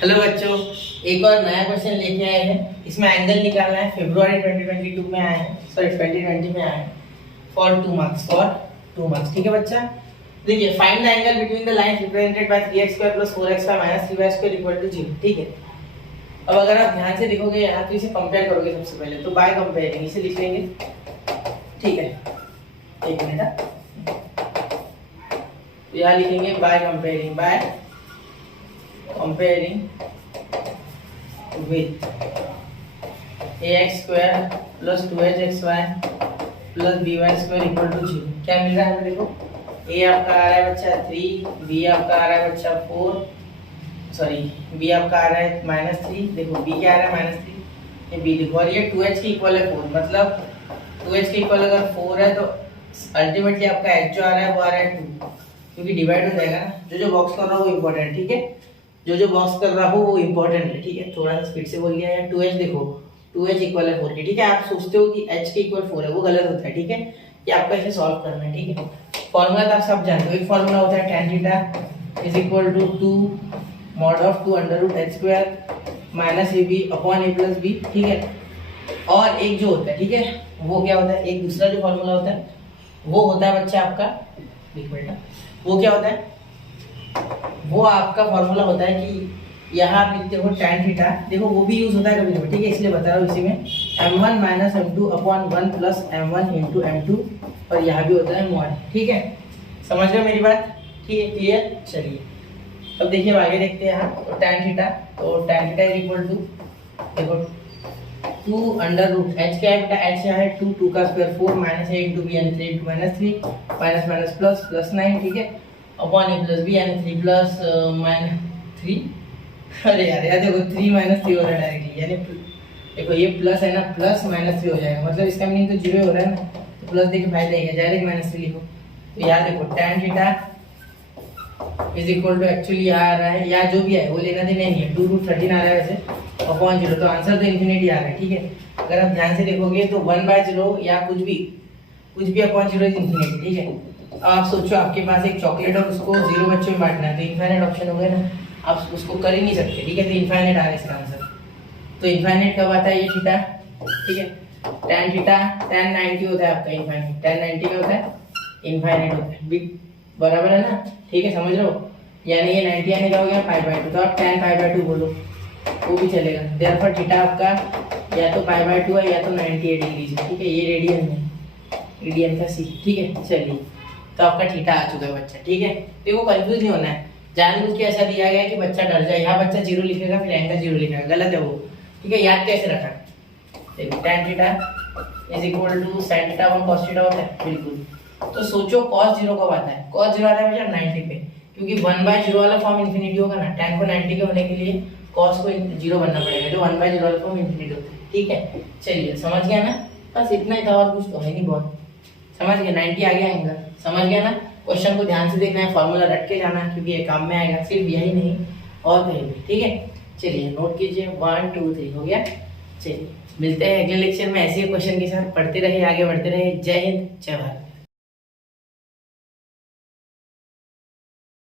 Hello बच्चों, एक और नया क्वेश्चन लेके आए हैं। इसमें एंगल निकालना है। फरवरी 2022 में आए हैं, सॉरी 2020 में आए हैं फॉर 2 मार्क्स। ठीक है बच्चा, देखिए find the angle between the lines represented by 3x² + 4x² - 3y² = 0। ठीक है, अब अगर आप ध्यान से देखोगे यहाँ तो इसे कंपेयर करोगे। सबसे पहले तो बाय कंपेयरिंग इसे लिख लेंगे। ठीक है, एक मिनट, तो यहाँ लिखेंगे by comparing with ax² + 2hxy + by² = 0। क्या मिल रहा है हमें? देखो a आपका आ रहा है बच्चा 3, b आपका आ रहा है बच्चा 4, सॉरी b आपका आ रहा है -3। देखो b क्या आ रहा है -3, ये b देखो, और ये 2h के इक्वल है 4, मतलब 2h के इक्वल अगर 4 है तो अल्टीमेटली आपका h जो आ रहा है वो आ रहा है 2, क्योंकि डिवाइड हो जाएगा ना। जो बॉक्स कर रहा हो वो इम्पोर्टेंट है। ठीक है, जो बॉक्स कर रहा हो वो इम्पोर्टेंट है। ठीक है, थोड़ा सा स्पीड से बोल दिया है। 2h देखो, 2h इक्वल है 4 के। ठीक है, आप सोचते हो कि h के इक्वल 4 है, वो गलत होता है। ठीक है, ये आपको ऐसे सॉल्व करना है। ठीक है, फॉर्मूला तो आप सब जानते हो। एक फॉर्मूला होता है tan theta = 2 mod of 2 √h² - ab / a + b। ठीक है, और एक जो होता है, ठीक है, वो क्या होता है, एक दूसरा जो फॉर्मूला होता है वो होता है बच्चा आपका, एक मिनट, वो क्या होता है, वो आपका फॉर्मूला होता है कि यहाँ आप लिखते हो tan थीटा। देखो वो भी यूज होता है कभी कभी। ठीक है, इसलिए बता रहा हूँ इसी में m1 - m2 / 1 + m1 × m2, और यहाँ भी होता है mod। ठीक है, समझ रहे हो मेरी बात? ठीक है, क्लियर? चलिए अब देखिए, आगे देखते हैं यहाँ। तो tan थीटा = देखो 2 √h क्या है बेटा, h यहाँ है 2, 2 का स्क्वायर 4 - a × b यानी 3 × -3 प्लस 9। ठीक है, अपॉन a + b यानी 3 + -3। अरे यार देखो 3 - 3 हो रहा है डायरेक्टली, यानी देखो ये प्लस है ना, प्लस -3 हो जाएगा, मतलब इसका मीनिंग तो 0 हो रहा है ना, तो प्लस देखिए फायदा है, डायरेक्ट -3 लिखो। तो यहाँ देखो tan थीटा = एक्चुअली यहाँ आ रहा है, या जो भी है वो लेना देना नहीं है, 2√13 आ रहा है वैसे, अपॉन 0, तो आंसर तो इन्फिनिटी आ रहा है। ठीक है, अगर आप ध्यान से देखोगे तो 1/0 या कुछ भी अपॉन 0 इज इन्फिनिटी। ठीक है, अब आप सोचो आपके पास एक चॉकलेट और उसको 0 बच्चों में बांटना है, तो इनफाइनाइट ऑप्शन हो गया ना, आप उसको कर ही नहीं सकते। ठीक है, तो इनफाइनाइट आ रहा है इसका आंसर। तो इनफाइनाइट कब आता है ये थीटा? ठीक है, tan थीटा tan 90 होता है आपका इनफाइनाइट, tan 90 में होता है इनफाइनाइट होता है, बिग बराबर है ना। ठीक है, समझ रहे हो? यानी ये 90 आने का हो गया π/2, तो आप tan π/2 बोलो वो भी चलेगा। देयरफॉर थीटा आपका या तो π/2 है या तो 98 डिग्री है। ठीक है, ये रेडियन है, रेडियन का c। ठीक है, चलिए तो आपका थीटा आ चुका है बच्चा। ठीक है, देखो कंफ्यूज नहीं होना है, जानबूझ के ऐसा दिया गया है कि बच्चा डर जाए। यहाँ बच्चा 0 लिखेगा फिर एंगल 0 लिखेगा, गलत है वो। ठीक है, याद कैसे रखा? देखो tan theta = sin theta / cos theta होता है, बिल्कुल। तो सोचो cos 0 कब आता है? cos 0 आता है बेटा 90 पे, क्योंकि 1/0 वाला फॉर्म इन्फिनिटी होगा ना, tan को 90 के होने के लिए cos को 0 बनना पड़ेगा, जो 1/0 वाला फॉर्म इन्फिनिटी होता है। ठीक है, चलिए समझ गया ना, बस इतना ही था, और कुछ तो है नहीं बहुत। समझ गया, 90 आ गया एंगल, समझ गया ना। क्वेश्चन को ध्यान से देखना है, फॉर्मूला रट के जाना, क्योंकि ये काम में आएगा, सिर्फ यही नहीं और कहीं भी। ठीक है, चलिए नोट कीजिए, 1 2 3 हो गया। चलिए मिलते हैं अगले लेक्चर में ऐसे क्वेश्चन के साथ, पढ़ते रहे, आगे बढ़ते रहे। जय हिंद, जय भारत।